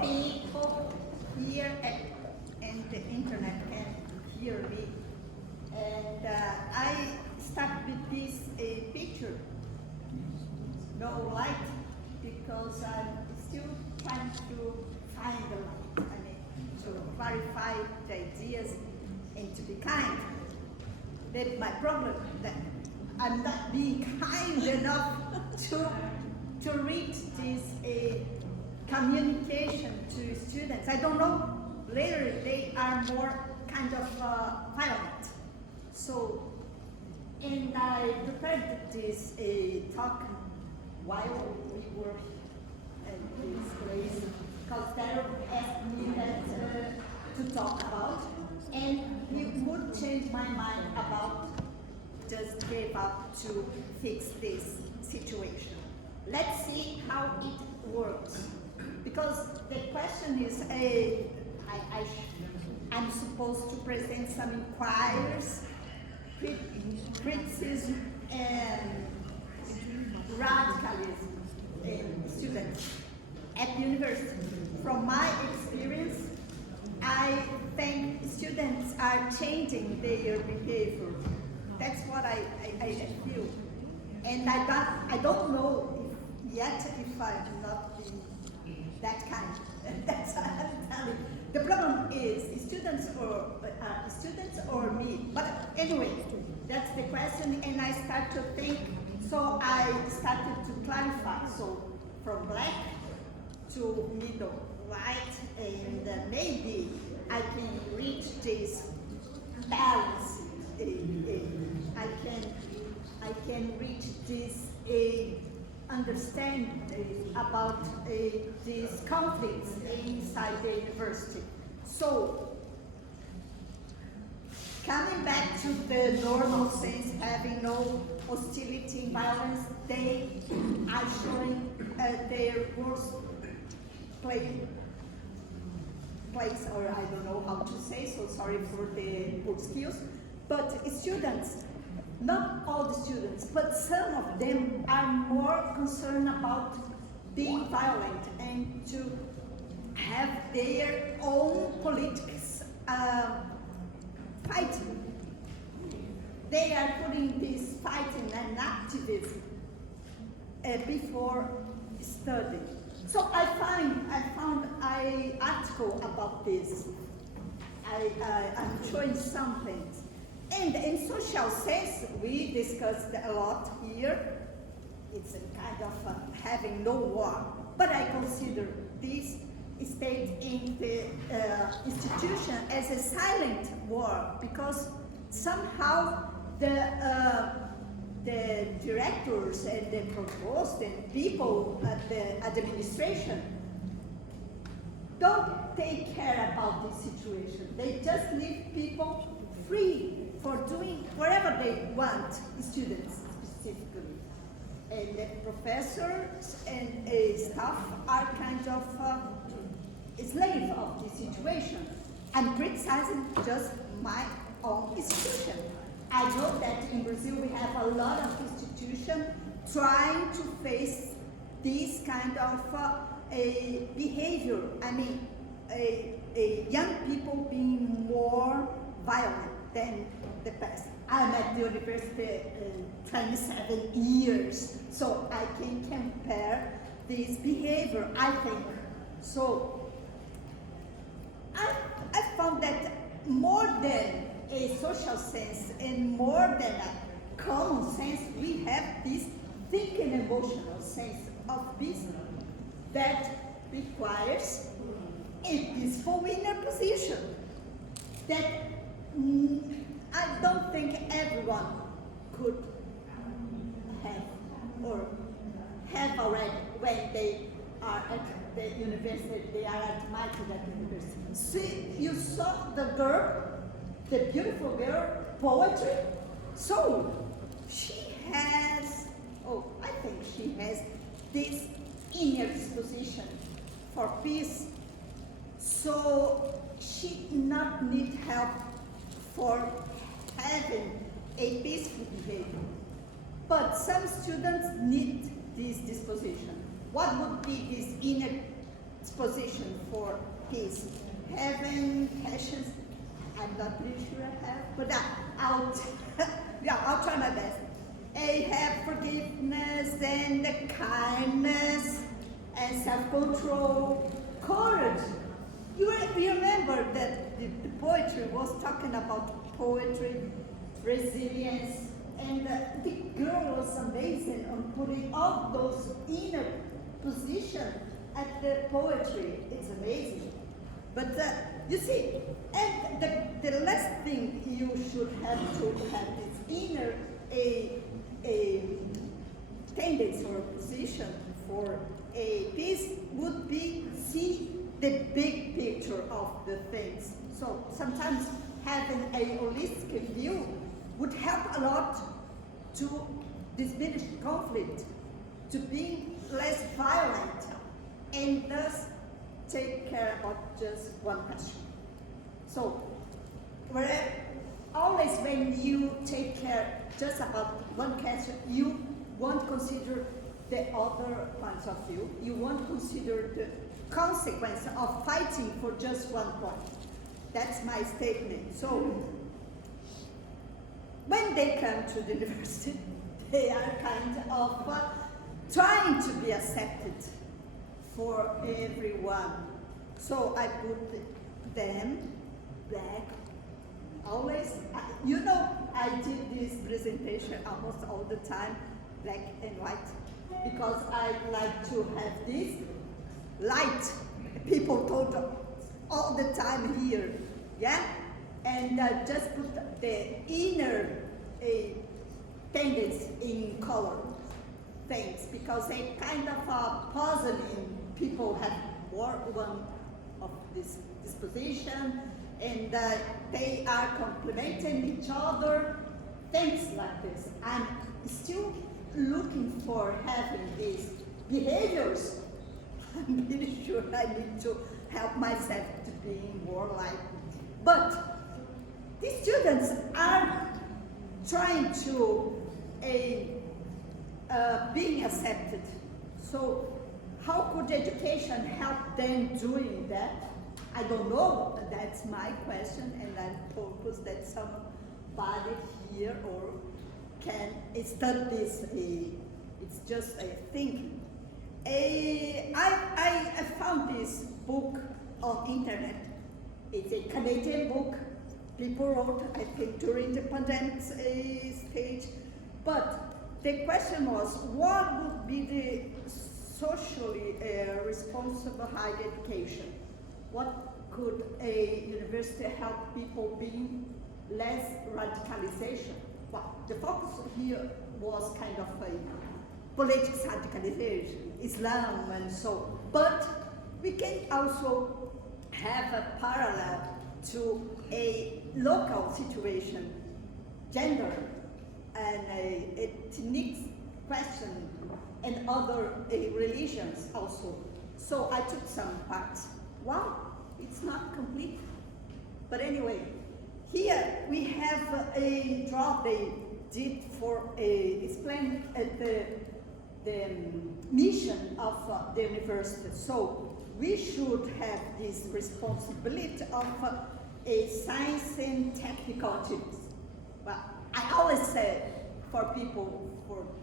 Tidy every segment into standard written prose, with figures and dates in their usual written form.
people here and the internet can hear me. And I start with this picture, no light, because I'm still trying to find the light. I mean, to clarify the ideas and to be kind. That's my problem, that I'm not being kind enough to reach this communication to students. I don't know, later they are more kind of violent. So, and I prepared this talk while we were at this place, because Darryl asked me that to talk about, and he would change my mind about just give up to fix this situation. Let's see how it works. Because the question is, I'm supposed to present some inquiries, criticism, and radicalism in students at the university. From my experience, I think students are changing their behavior. That's what I feel. And I don't know yet if I'm not being that kind. That's what I'm telling you. The problem is students or me. But anyway, that's the question, and I start to think. So I started to clarify. So from black to middle white, and maybe I can reach this balance. I can reach this understanding about these conflicts inside the university. So, coming back to the normal sense, having no hostility and violence, they are showing their worst place, or I don't know how to say, so sorry for the poor skills. But students, not all the students, but some of them are more concerned about being violent and to have their own politics fighting. They are putting this fighting and activism before studying. So I found an article about this. I'm showing some things. And in social sense, we discussed a lot here. It's a kind of having no war. But I consider this state in the institution as a silent war, because somehow the directors and the provost and people at the administration don't take care about this situation. They just leave people free for doing whatever they want, students specifically. And the professors and staff are kind of slave of the situation. I'm criticizing just my own institution. I know that in Brazil we have a lot of institutions trying to face this kind of a behavior. I mean, young people being more violent than the past. I'm at the university 27 years, so I can compare this behavior, I think. So I found that more than a social sense and more than a common sense, we have this thinking emotional sense of business that requires a peaceful inner position that I don't think everyone could have or have already when they are at the university, they are admitted at the university. See, you saw the girl, the beautiful girl, poetry. So she has, I think she has this inner disposition for peace. So she not need help for having a peaceful behavior. But some students need this disposition. What would be this inner disposition? disposition for peace, having patience. I'm not really sure I have, but I'll yeah, I'll try my best. Have forgiveness and kindness and self-control, courage. You remember that the poetry was talking about poetry, resilience, and the girl was amazing on putting all those inner positions at the poetry. It's amazing. But you see, and the last thing you should have to have this inner a tendency or position for a peace would be see the big picture of the things. So sometimes having a holistic view would help a lot to diminish conflict, to be less violent, and thus take care about just one question. So, always when you take care just about one question, you won't consider the other points of view. You won't consider the consequence of fighting for just one point. That's my statement. So, when they come to the university, they are kind of trying to be accepted for everyone. So I put them black, always. You know, I did this presentation almost all the time, black and white, because I like to have this light. People told all the time here, yeah? And just put the inner tendency in color things, because they kind of puzzling. People have more one of this disposition, and they are complementing each other, things like this. I'm still looking for having these behaviors. I'm really sure I need to help myself to be more like. But these students are trying to being accepted. So how could education help them doing that? I don't know. That's my question, and I focus that somebody here or can study this. It's just a thinking. I found this book on internet. It's a Canadian book. People wrote, I think, during the pandemic stage. But the question was, what would be the socially responsible higher education? What could a university help people being less radicalization? Well, the focus here was kind of a political radicalization, Islam and so, but we can also have a parallel to a local situation, gender and ethnic question and other religions also. So I took some parts. Wow, it's not complete. But anyway, here we have a draw they did for explain the mission of the university. So we should have this responsibility of a science and technical activities. Well, I always say for people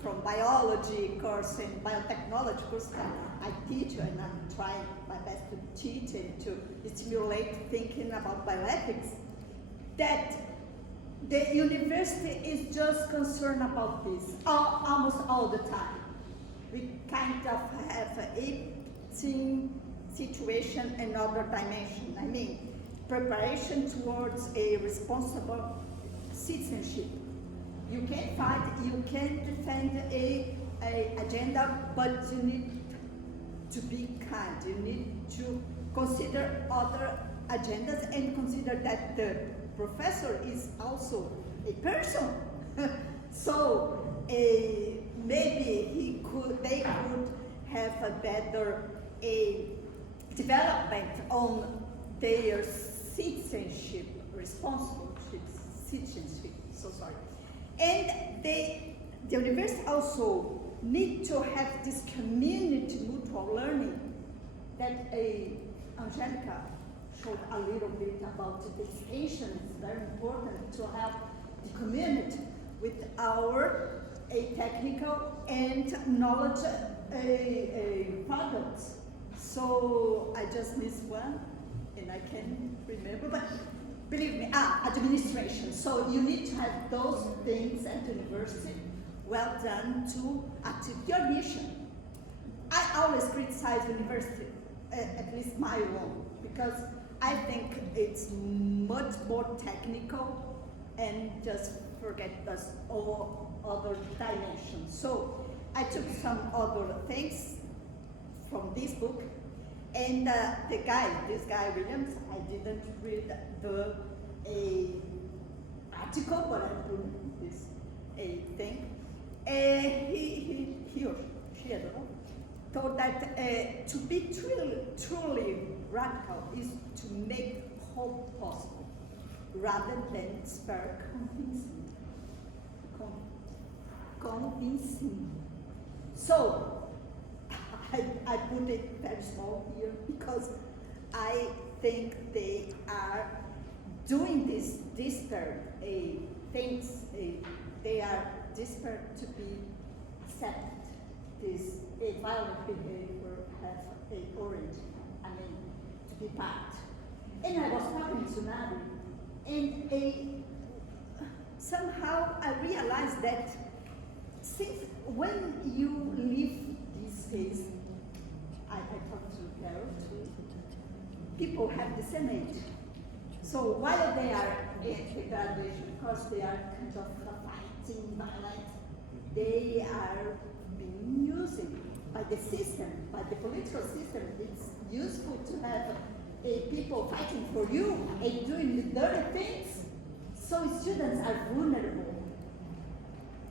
from biology course and biotechnology course, I teach and I'm trying my best to teach and to stimulate thinking about bioethics, that the university is just concerned about this almost all the time. We kind of have a team situation another dimension. I mean, preparation towards a responsible citizenship. You can fight, you can defend a agenda, but you need to be kind. You need to consider other agendas and consider that the professor is also a person. So maybe they could have a better development on their citizenship, responsible citizenship. So sorry. And the university also need to have this community mutual learning. that Angelica showed a little bit about the distinction. It's very important to have the community with our technical and knowledge products. So I just missed one, and I can't remember, but believe me, administration. So you need to have those things at university. Well done to achieve your mission. I always criticize university, at least my own, because I think it's much more technical and just forget those all other dimensions. So I took some other things from this book, and this guy Williams, I didn't read the article, but I put this thing. He or she, I don't know, thought that to be truly radical is to make hope possible, rather than spare convincing. So I put it very small here because I think they are doing these disparate things. They are disparate to be accepted. This violent behavior has an origin, to be part. And I was talking to Nari, and somehow I realized that since when you leave this space, I talked to Carol too, people have the same age. So while they are at the graduation, of course they are kind of fighting, violent, they are being used by the system, by the political system. It's useful to have people fighting for you and doing the dirty things. So students are vulnerable.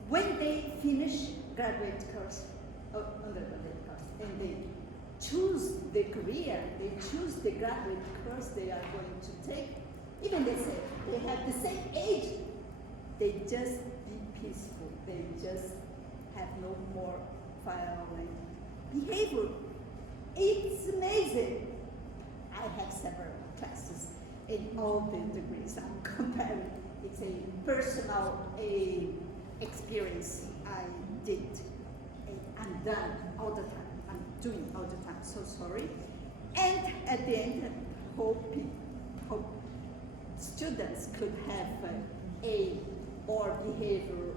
When they finish graduate course, or undergraduate course, and they choose the career, they choose the graduate course they are going to take, even they say they have the same age, they just be peaceful, they just have no more violent behavior. It's amazing. I have several classes in all the degrees I'm comparing. It's a personal experience I did. And I'm done all the time. I'm doing all the time, so sorry. And at the end, hope students could have a more behavioral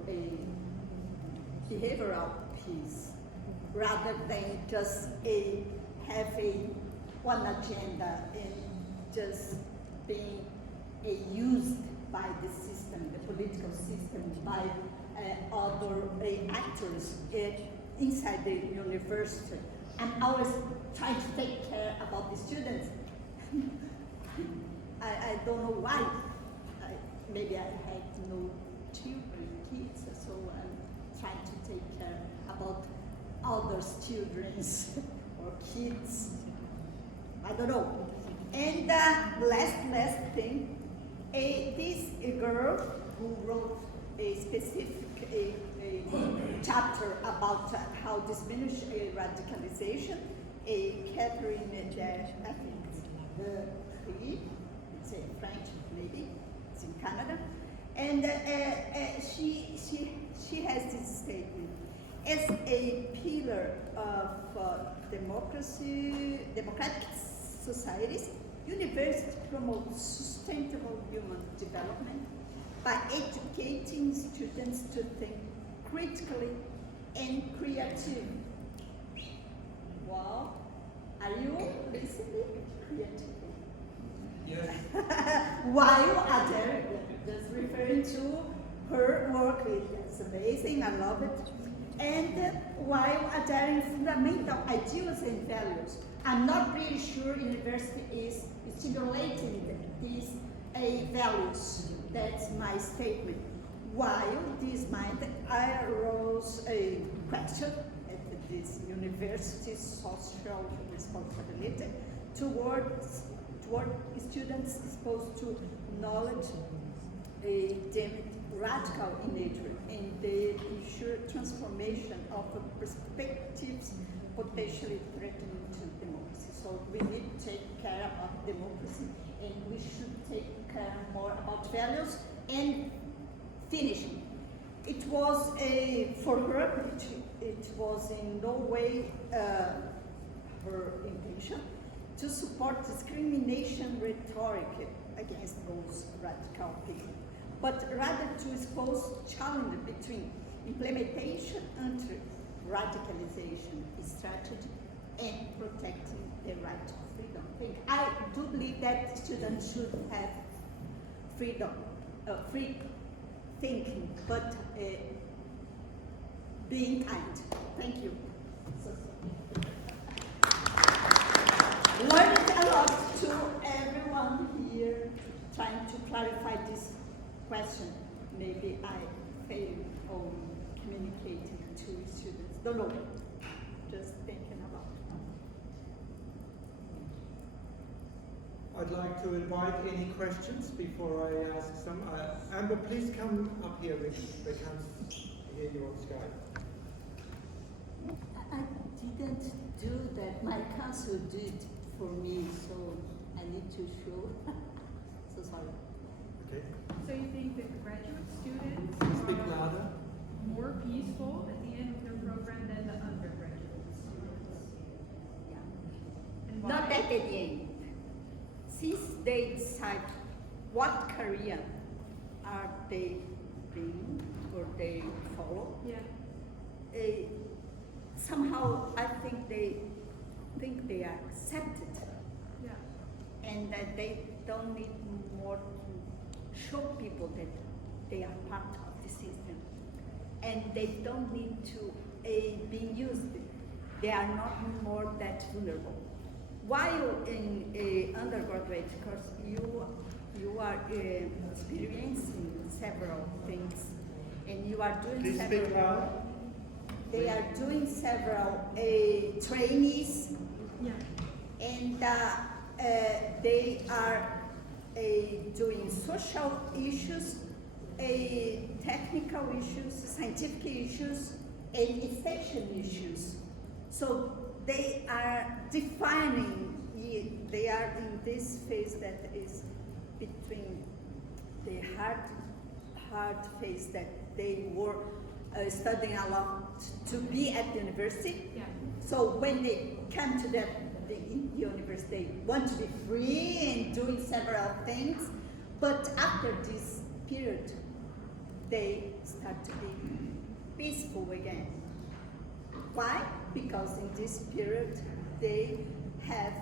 peace, rather than just have one agenda and just being used by the system, the political system, by other actors inside the university. I'm always trying to take care about the students. I don't know why. Maybe I had no kids, so I'm trying to take care about others' children or kids. I don't know. And last thing, this girl who wrote a specific chapter about how diminish radicalization, Catherine I think it's a French lady, it's in Canada, and she has this statement: as a pillar of democratic societies, universities promote sustainable human development by educating students to think critically and creatively. Wow, are you listening? Creatively. Yes. While Adele, just referring to her work, it's amazing, I love it. And while adhering fundamental ideals and values, I'm not really sure university is stimulating these values. That's my statement. While this mind arose a question at this university's social responsibility toward students exposed to knowledge deemed radical in nature, and they ensure transformation of perspectives potentially threatening to democracy. So we need to take care about democracy, and we should take care more about values. And finishing, it was for her, it was in no way her intention to support discrimination rhetoric against those radical people, but rather to expose challenge between implementation and radicalization strategy and protecting the right to freedom. I do believe that students should have freedom, free thinking, but being kind. Thank you. Learned a lot to everyone here trying to clarify this question. Maybe I failed on communicating to students. Don't know. Just thinking about it. I'd like to invite any questions before I ask some. Amber, please come up here. We can't hear you on Skype. I didn't do that. My counsel did for me, so I need to show. So sorry. Okay. So you think that graduate students Speak are louder. more peaceful at the end of their program than the undergraduate students? Yeah. And why? Not at the end. Since they decide what career are they being or they follow, Yeah. somehow I think they are accepted, Yeah. and that they don't need more to show people that they are part of the system, and they don't need to be used. They are not more that vulnerable. While in undergraduate course, you are experiencing several things, and you are doing Please several. speak louder. They are doing several trainees, Yeah. and they are doing social issues, technical issues, scientific issues, and extension issues. So they are defining, they are in this phase that is between the hard phase that they were studying a lot to be at the university. Yeah. So when they come to the university, they want to be free and doing several things, but after this period, they start to be peaceful again. Why? Because in this period, they have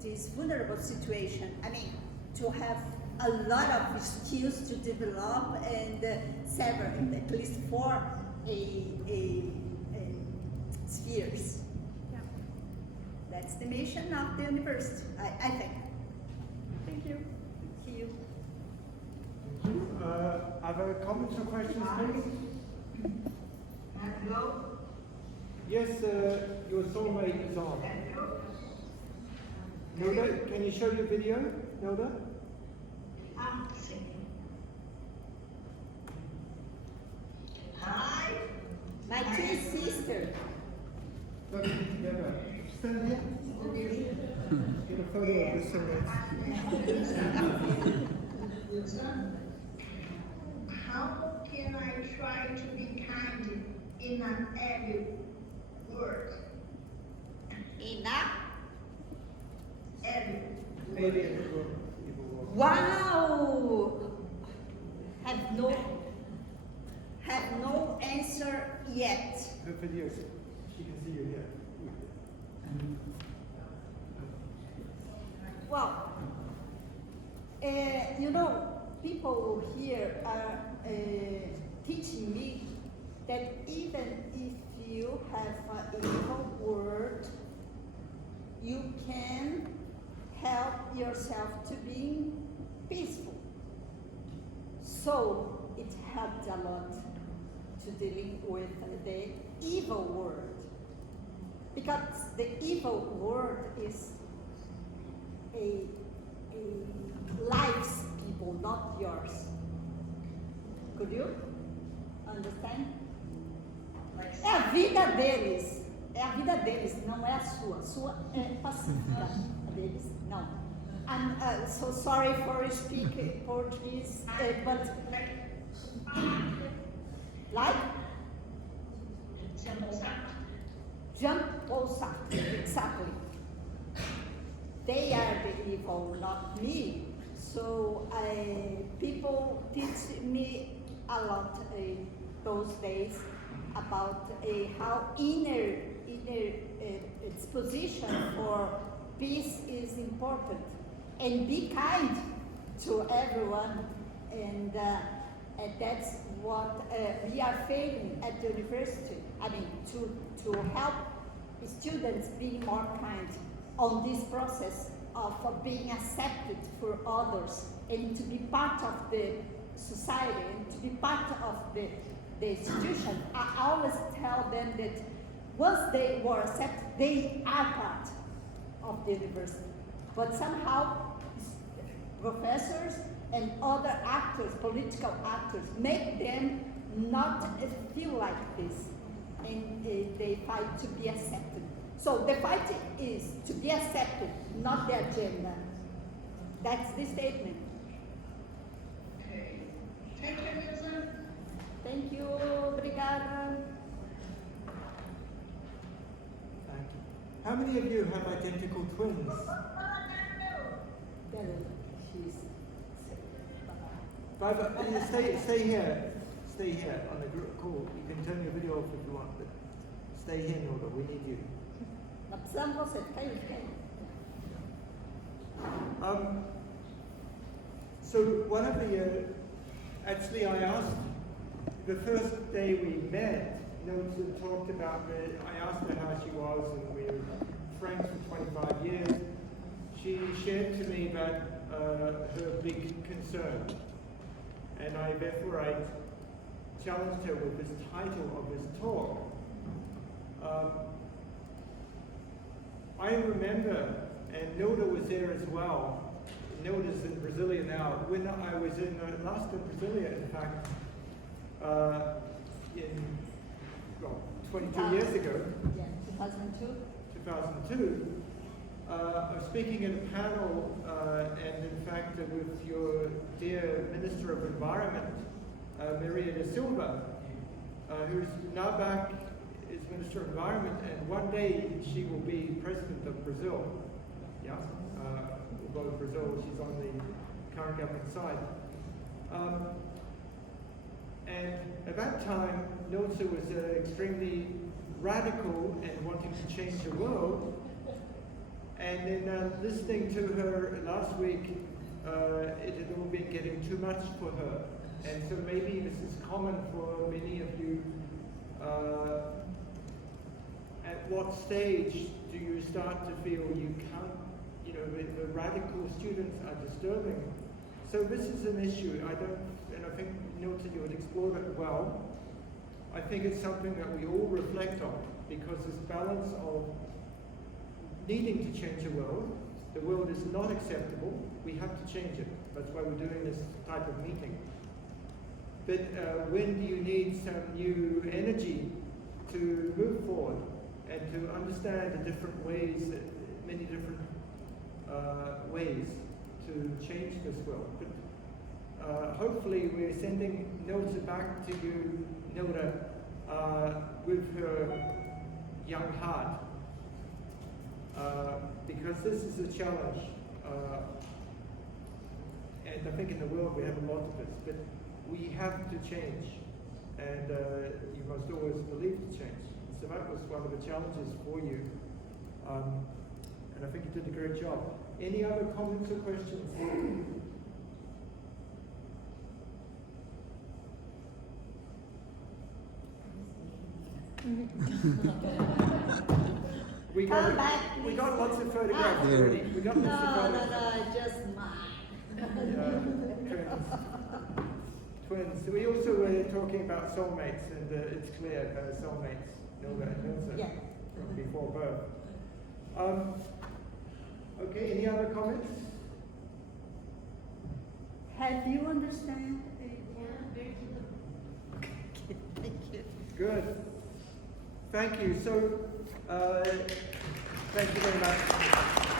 this vulnerable situation. I mean, to have a lot of skills to develop and several, at least 4 spheres. Yeah. That's the mission of the university, I think. Thank you. See you. Other comments or questions, please? Hello? Yes, your soulmate is on. Nilda, can you show your video, Nilda? Hi. My twin sister. Look together. Stand here. Get a photo of this soulmate. How can I try to be kind in an evil world? Ina. Evil. Alien evil world. Wow! Have no answer yet. Her video, she can see you here. Well, you know, people here are teaching me that even if you have an evil word, you can help yourself to be peaceful. So it helped a lot to dealing with the evil word, because the evil word is a life's people, not yours. Could you understand? É a vida deles. É a vida deles, não é a sua. A sua é pacífica, a deles não. I'm so sorry for speaking Portuguese, but like jump or something, exactly. They are the evil, not me. So people teach me a lot those days about how inner disposition for peace is important, and be kind to everyone, and that's what we are failing at the university. I mean, to help students be more kind on this process of being accepted for others and to be part of the society and to be part of the institution. I always tell them that once they were accepted, they are part of the university. But somehow professors and other actors, political actors, make them not feel like this, and they fight to be accepted. So the fight is to be accepted, not the agenda. That's the statement. Okay. Thank you, Nilza. Thank you, obrigada. Thank you. How many of you have identical twins? She's Stay here. Stay here on the group call. You can turn your video off if you want, but stay here, Nilda. We need you. Nós precisamos de você, fica aí. So one of the, actually I asked, the first day we met, Nilza talked about I asked her how she was, and we were friends for 25 years. She shared to me about her big concern, and therefore I challenged her with this title of this talk. I remember, and Nilda was there as well. Nilda's in Brasilia now. When I was in last in Brasilia, in fact, in 22 years ago. Yeah, 2002. 2002. I was speaking at a panel, and in fact with your dear Minister of Environment, Maria da Silva, who's now back as Minister of Environment, and one day she will be President of Brazil. Yeah, although Brazil, she's on the current government side. And at that time, Nilza was extremely radical and wanting to change the world. And in listening to her last week, it had all been getting too much for her. And so maybe this is common for many of you. At what stage do you start to feel you can't, the radical students are disturbing? So this is an issue. And I think, Nilza, you would explore it well. I think it's something that we all reflect on, because this balance of needing to change the world is not acceptable, we have to change it. That's why we're doing this type of meeting. But when do you need some new energy to move forward and to understand the different ways, many different ways to change this world? But hopefully we're sending Nilza back to you, Nilda, with her young heart. Because this is a challenge, and I think in the world we have a lot of this, but we have to change, and you must always believe to change. So that was one of the challenges for you, and I think you did a great job. Any other comments or questions? We Come back, please. got lots of photographs already. We got lots of photographs. No, just mine. Twins. We also were talking about soulmates, and it's clear soulmates, Nilda and Nilza, Yeah. from before birth. Okay, any other comments? Have you understand? Thank you. Good. Thank you. So, Thank you very much.